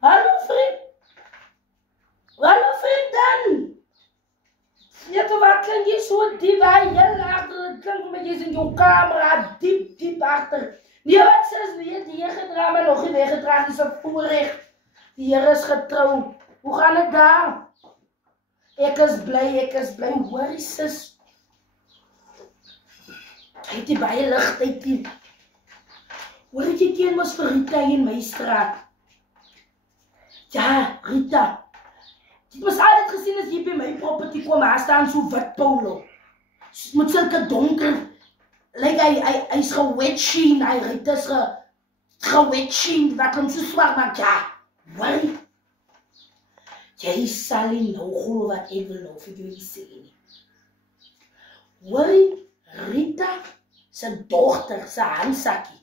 Hallo vriend. Hallo vriend dan. Weet je wat, klink je zo diep, heel achter, het klinkt met je in jouw camera, diep achter. Nee, wat sis, weet die Heer gedra, maar nog niet weggedragen, die is op voorrecht. Die Heer is getrouwd. Hoe gaan het daar? Ik is blij, hoor je sis. Hy het die baie licht uit die. Hoor het jy teen was vir Rita in my straat? Ja, Rita. Dit was altyd gesien as jy by my property kom, haar staan so wit polo. Met sulke donker, like hy is gewetsheen, hy Rita is gewetsheen, wat hom so swart maak, ja, worry. Jy sal nie nou glo wat ek wil nou vir jullie sê nie. Worry, Rita, sy dochter, sy handsakkie,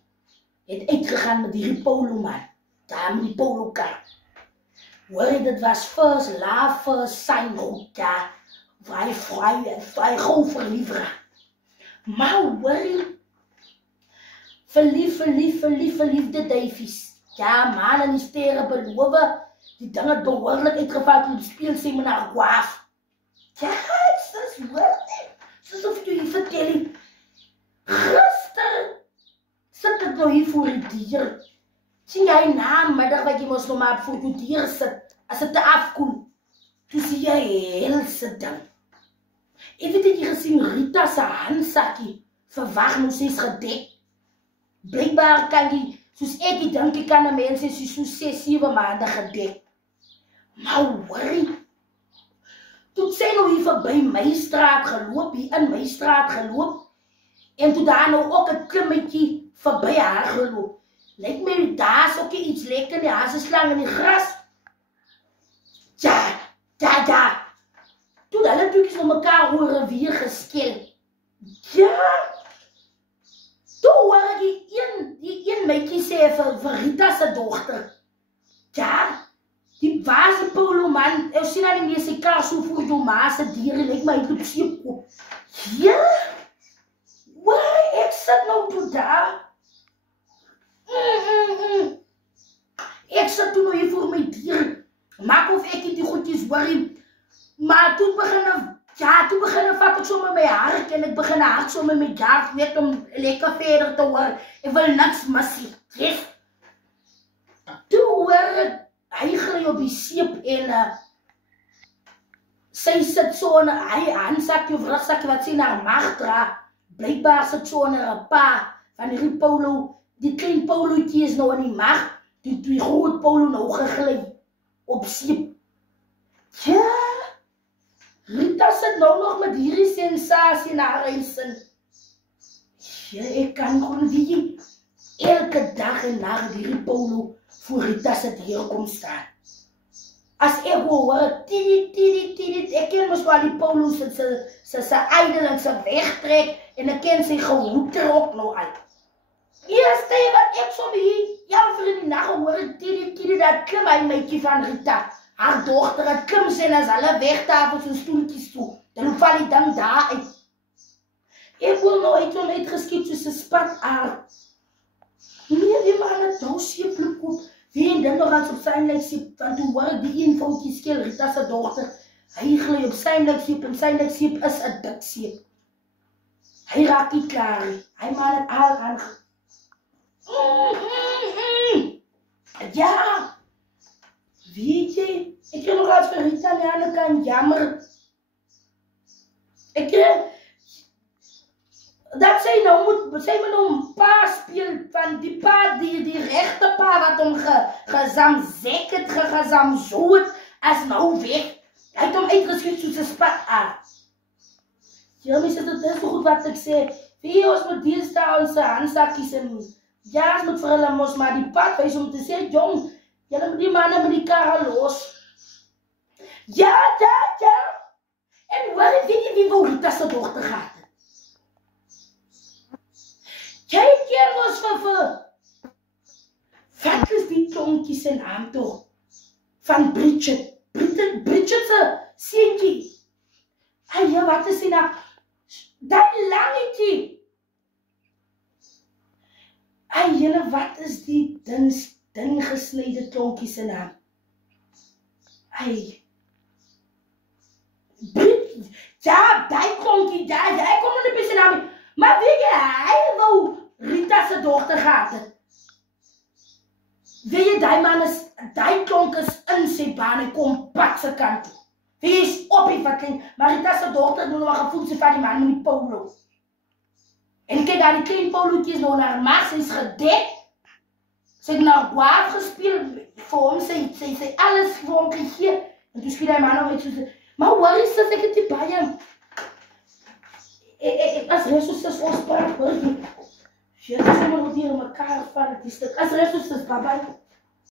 het uitgegaan met die polo man, daar met die polo kar. Hoor, dit was first love, first sign goed, ja, waar hy gauw verlief raak. Maar hoor, verliefde duifies. Ja, man en die sterren beloof, die ding het behoorlijk uitgeval op die speelseminar Guaf. Ja, sis, hoor, sis of jy vertel nie. Gister sit ek nou hier voor die dier. Sien jy namiddag wat jy mos nog maar voor die dier sit, as het te afkoel, toe sien jy heel sit ding. Ek weet jy gesien Rita se handsakkie, verwag nou sy is gedek. Blijkbaar kan die, soos ek die dink ek kan 'n mens sê, so 6-7 maande gedek. Maar worry, toe sy nou hier verby my straat geloop, hier in my straat geloop, en toe daar nou ook 'n klimmetjie verby haar geloop. Lyk my, daar is ook iets lekker in die hazeslang in die gras. Ja, daar. Toe hulle toekies na mekaar oor 'n rivier geskel. Ja. Toe hoor ek die een meidjie sê vir Rita se dogter. Ja, die waase polo man, ek sien aan die sy kar so voor jou ma se diere, lyk my hy loop seep. Ja. Why, ek sit nou toe daar. Ek sit toe nou hier voor my dier. Maak of ek die goedjies worry. Maar toe begin vat ek so met my hart en ek begin hard so met my jaart net om lekker verder te hoor. Ek wil niks missie. Yes. Toe hoor hy gly op die seep en sy sit so in hy handsakkie of rugsakkie wat sy na mag dra. Blijkbaar sit so in 'n pa van die polo. Die klein polootjie is nou in die mag. Die groot polo nou gegly op seep. Ja, Rita sit nou nog met hierdie sensasie in haar huisin. Ja, ek kan gewoon wie elke dag en nacht hierdie polo voor Rita sit hier kom staan. As ek hoor, tirit, ek ken mos wel die polo sy ydel en sy wegtrek en ek ken sy gehoeter ook nou al. Eerste wat ek so hier, vir in die nacht hoor, tirit, dat klim hy meidjie van Rita. Haar dochter het klim sê as hulle wegtafels en stoeltjies toe. Dan val die ding daar uit. Ek wil nou uitgeskiet soos 'n spat aard. Nee, die man het nou seeplik op. Wie en dan nog aan op sy lyk seep, want toe hoor ek die een foutjie skel, Rita se dogter. Hy gly op sy lyk seep en sy lyk seep is 'n dik seep. Hy raak nie klaar nie. Hy man het al aan. Ja. Weet jy, ek heb nog als vir Rita aan die ander kant jammer. Ek dat sy moet nou 'n pa speel van die pa, die regte pa wat hom gezamzek het, gezamzoet, as nou weg. Hy het hom uitgeskiet soos 'n spat aard. Ja, mense, dit is so goed wat ek sê. Wie ons moet deesdae ons handsakkies en ja, ons moet vir hulle mos maar die pad wys om te sê, jong, julle moet die manne met die karre los. Ja. En hoor, weet jy wie wou Rita se dogter gehad het? Kyk hier was vir. Wat is die tonkie se naam toch? Van Bridget. Bridget se seentjie. Ja, wat is die naam? Dat langetjie. Julle, wat is die ding gesnyde klonkie se naam? Ai. Ja, die klonkie, ja, hij kon nog een beetje naar me. Maar weet je, hij wou Rita zijn dochter gehad. Weet je, die man is, die klonk is in zijn baan en kom pat zijn kant toe. Weet je, is op die fucking, maar Rita zijn dochter doet nog een gevoel van die man met die polo. En kijk, aan die kleine polootjes nou naar maag, ze is gedekt. Ze heeft naar Guav gespeeld voor hem, ze heeft alles voor hem gegeven. En toen schiet hij man nog iets zo. Maar waar is dat? Ik heb die bij hem. Als resources ons praat, hoor je. Je hebt zomaar wat hier in elkaar vallen. Als resources, bye bye.